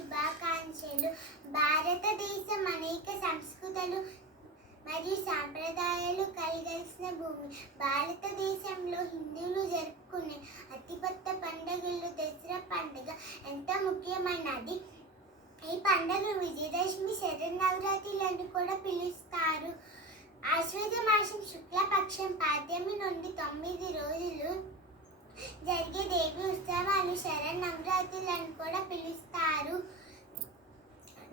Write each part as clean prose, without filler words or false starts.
శుభాకాంక్షలు. భారతదేశం అనేక సంస్కృతులు మరియు సాంప్రదాయాలు కలిగిన భూమి. భారతదేశంలో హిందువులు జరుపుకునే అతిపెద్ద పండుగలు దసరా పండుగ ఎంతో ముఖ్యమైనది. ఈ పండుగ విజయదశమి, శరన్నవరాత్రులు అని కూడా పిలుస్తారు. ఆశ్వయుజ మాసం శుక్లపక్షం పాడ్యమి నుండి 9 రోజులు జరిగే దేవి ఉత్సవాలు శరన్నవరాత్రులు అని కూడా పిలుస్తారు.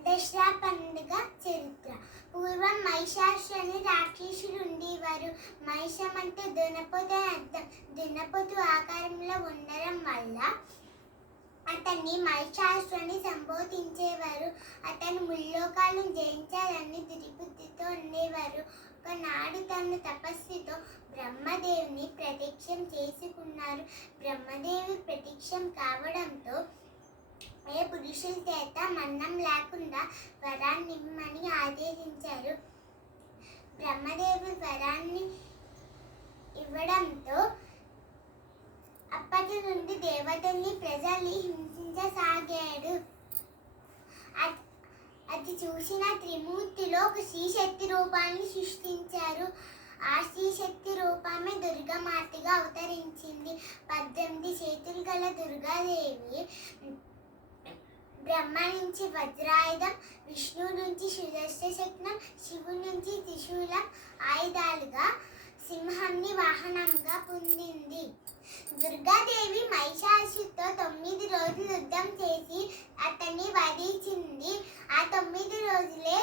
దసరా పండుగ చరిత్ర. పూర్వం మహిషాసురుని రాక్షసుడు ఉండేవారు. మహిషం అంటే దున్నపోతు అని అర్థం. దున్నపోతు ఆకారంలో ఉండడం వల్ల అతన్ని మహిషాసురుని సంబోధించేవారు. అతను ముల్లోకాలను జయించాలని దుర్బుద్ధితో ఉండేవారు. ఒకనాడు తన తపస్సుతో బ్రహ్మదేవుని ప్రత్యక్షం చేసుకున్నారు. బ్రహ్మదేవి ప్రత్యక్షం కావడంతో ఏ పురుషుల చేత మన్నం లేకుండా వరాన్ని ఇమ్మని ఆదేశించారు. బ్రహ్మదేవి వరాన్ని ఇవ్వడంతో అప్పటి నుండి దేవతల్ని ప్రజల్ని హింసించసాగాడు. అది చూసిన త్రిమూర్తిలో ఒక శ్రీశక్తి రూపాన్ని సృష్టించారు. ఆ శ్రీశక్తి రూపమే దుర్గామాతగా అవతరించింది. 18 చేతులు గల దుర్గాదేవి బ్రహ్మ నుంచి వజ్రాయుధం, విష్ణు నుంచి సుదర్శన చక్రం, శివుడి నుంచి త్రిశూలం ఆయుధాలుగా సింహాన్ని వాహనంగా పొందింది. దుర్గాదేవి మహిషాసురుడితో 9 రోజులు యుద్ధం చేసి అతన్ని వధించింది. ఆ 9 రోజులే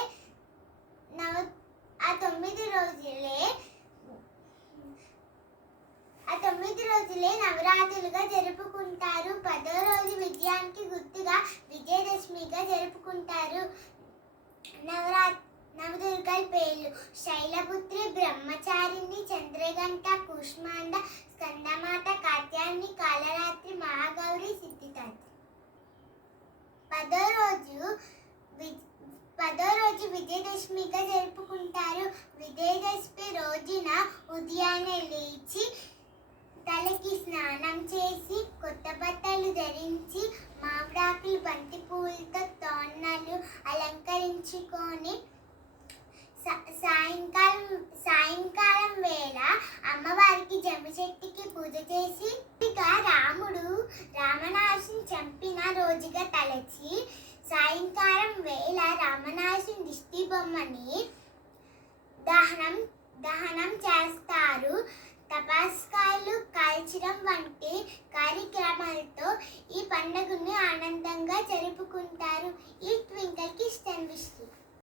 నవరాత్రులుగా జరుపుకుంటారు. 10వ రోజు విజయానికి గుర్తుగా విజయదశమిగా జరుపుకుంటారు. నవదుర్గల పేర్లు: శైలపుత్రి, బ్రహ్మచారిణి, చంద్రఘంట, కూష్మాండ, స్కందమాత, కాత్యాయని, కాళరాత్రి, మహాగౌరి, సిద్ధిదాత్రి. 10వ రోజు విజయదశమిగా జరుపుకుంటారు. విజయదశమి రోజున ఉదయాన్నే లేచి తలకి స్నానం చేసి కొత్త బట్టలు ధరించి మామిడాకులు, బంతి పూలతో తోరణాలు అలంకరించుకొని సాయంకాలం వేళ అమ్మవారికి జమ్మి చెట్టుకి పూజ చేసి రాముడు రావణాసుని చంపిన రోజుగా తలచి సాయంకాలం వేళ రావణాసుని దిష్టి బొమ్మని దహనం చేస్తారు. టపాస్కాయలు కాల్చడం వంటి కార్యక్రమాలతో ఈ పండుగను ఆనందంగా జరుపుకుంటారు. ఈ